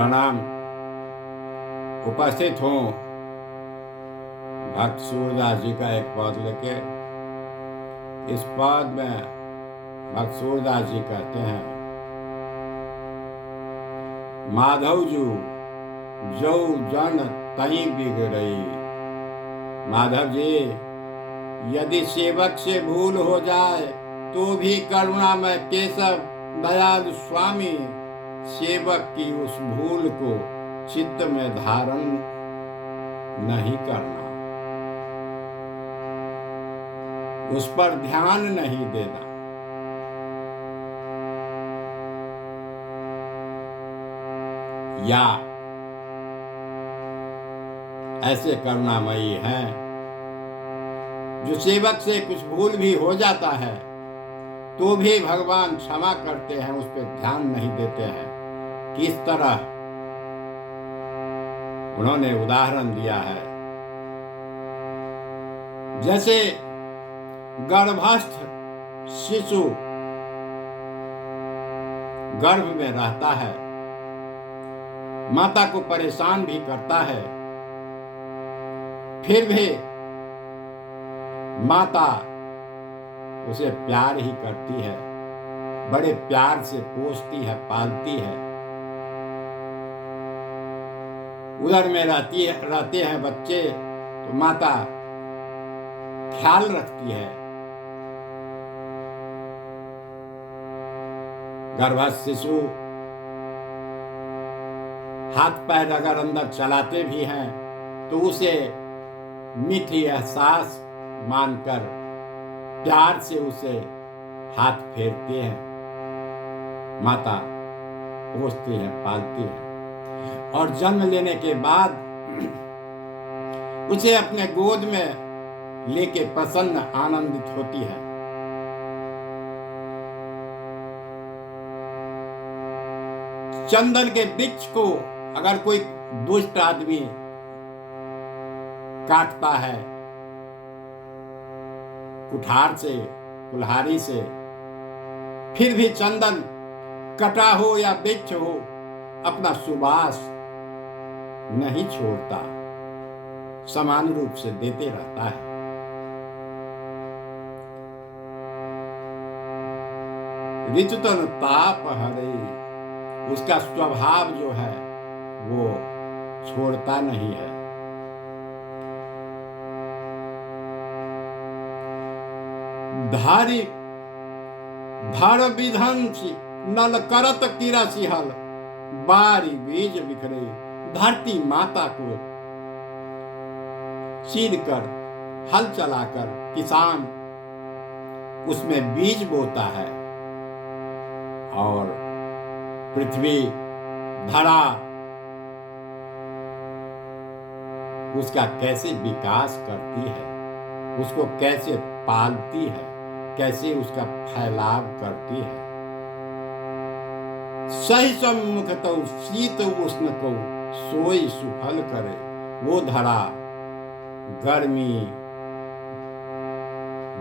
प्रणाम। उपस्थित हूँ भक्त सूरदास जी का एक पद लेके। इस पद में भक्त सूरदास जी कहते हैं, माधव जू जो जन तई बिगड़ई। माधव जी, यदि सेवक से भूल हो जाए तो भी करुणामय केशव दयालु स्वामी सेवक की उस भूल को चित्त में धारण नहीं करना, उस पर ध्यान नहीं देना। या ऐसे करुणामयी हैं जो सेवक से कुछ भूल भी हो जाता है तो भी भगवान क्षमा करते हैं, उस पर ध्यान नहीं देते हैं। किस तरह उन्होंने उदाहरण दिया है, जैसे गर्भस्थ शिशु गर्भ में रहता है, माता को परेशान भी करता है, फिर भी माता उसे प्यार ही करती है, बड़े प्यार से पोसती है, पालती है। उधर में रहते हैं बच्चे तो माता ख्याल रखती है। गर्भस्थ शिशु हाथ पैर अगर अंदर चलाते भी हैं तो उसे मीठी एहसास मानकर प्यार से उसे हाथ फेरते हैं, माता पोसती है, पालती है, और जन्म लेने के बाद उसे अपने गोद में लेके प्रसन्न आनंदित होती है। चंदन के वृक्ष को अगर कोई दुष्ट आदमी काटता है कुठार से, कुल्हाड़ी से, फिर भी चंदन कटा हो या वृक्ष हो अपना सुबास नहीं छोड़ता, समान रूप से देते रहता है। ऋतुतन ताप हरे, उसका स्वभाव जो है वो छोड़ता नहीं है। धारी धड़ विधंसी नल करत किरसी हल, बारी बीज बिखरे। धरती माता को चीर कर हल चलाकर किसान उसमें बीज बोता है और पृथ्वी धरा उसका कैसे विकास करती है, उसको कैसे पालती है, कैसे उसका फैलाव करती है। सही सम्मुख तो शीत उष्ण को सोई सुफल करे। वो धरा गर्मी,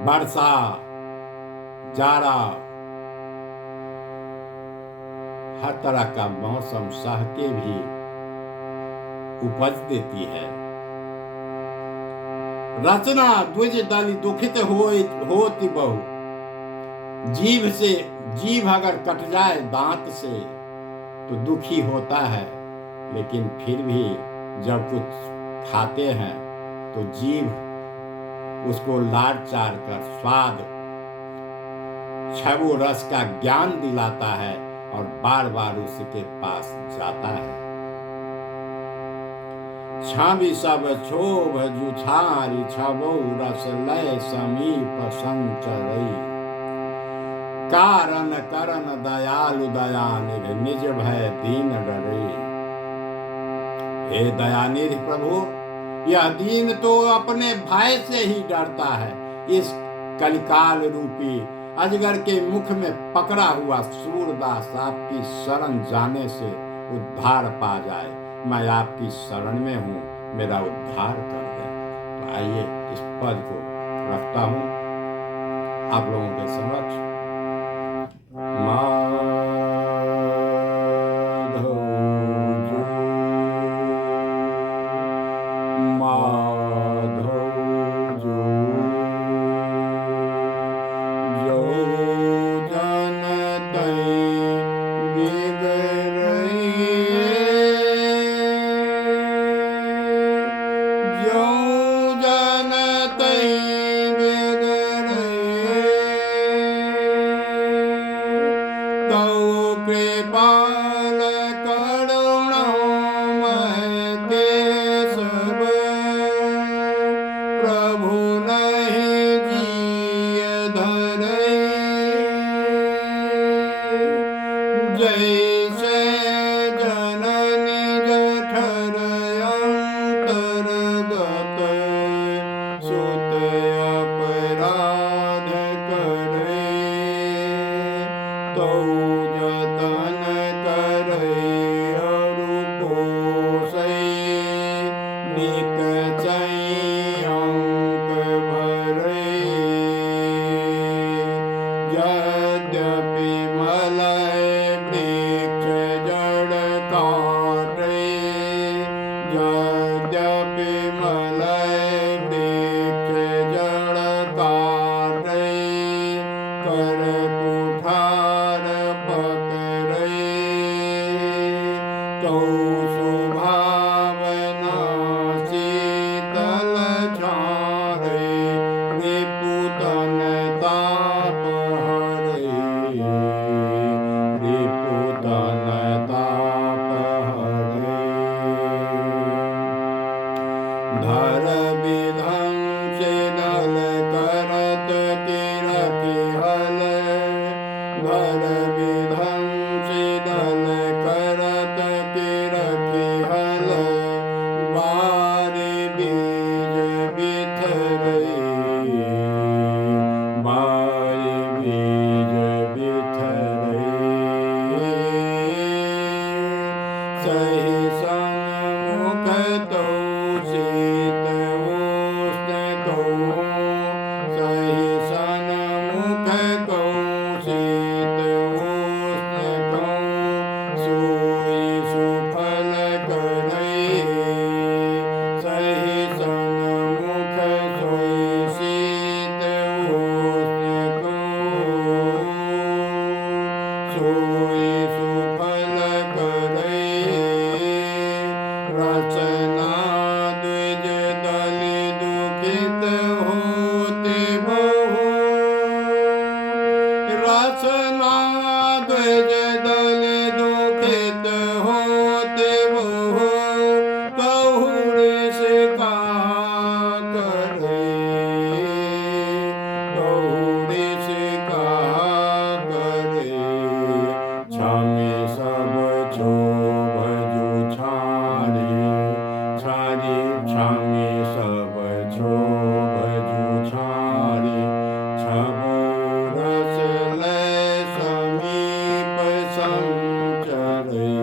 वर्षा, जाड़ा, हर तरह का मौसम सह के भी उपज देती है। रचना द्विज दली दुखित होती बहु, जीभ अगर कट जाए दांत से तो दुखी होता है, लेकिन फिर भी जब कुछ खाते हैं तो जीभ उसको लाड चार कर स्वाद छवो रस का ज्ञान दिलाता है और बार बार उसके पास जाता है। छावी सब क्षोभ जुछारी छवो रस लय समीप संचरई। कारण करन दयालु दयानिधि निज भय दीन डरे। हे दयानिधि प्रभु, यह दीन तो अपने भय से ही डरता है। इस कलिकाल रूपी अजगर के मुख में पकड़ा हुआ सूरदास आपकी शरण जाने से उद्धार पा जाए। मैं आपकी शरण में हूँ, मेरा उद्धार कर दे। तो आइए इस पद को रखता हूँ आप लोगों के समक्ष। माधव होसै नित चई अंक भरै यद्यपि मलय वृक्ष जड़ काटै यद्यपि मलय वृक्ष जड़ काटै कर कुठार पकड़ै तो सुभावना शीतल छाड़ै रिपुतन ताप हरै रिपुतन ताप हरै धर विध्वंस दल करत किरति हल धर विध्वंस दल करत किरति हल बारि बीज बिथरै बारि बीज बिथरै सही सन्मुख तो शीत उष्ण तो सही सन्मुख तो शीत उष्ण तो सोई सुफल करै सही सन्मुख सोई शीत उष्ण तो सोई सुफल करै रचना द्विज दलि दुखित होते बहु रचना द्विज दलि दुखित होते बहु कहु ऋष का करै कहु ऋष का करै क्षमे सब क्षोभ जो छाड़ी छाड़ी क्षमे सब क्षोभ जो छाड़ी छब रस लय समीप संचरै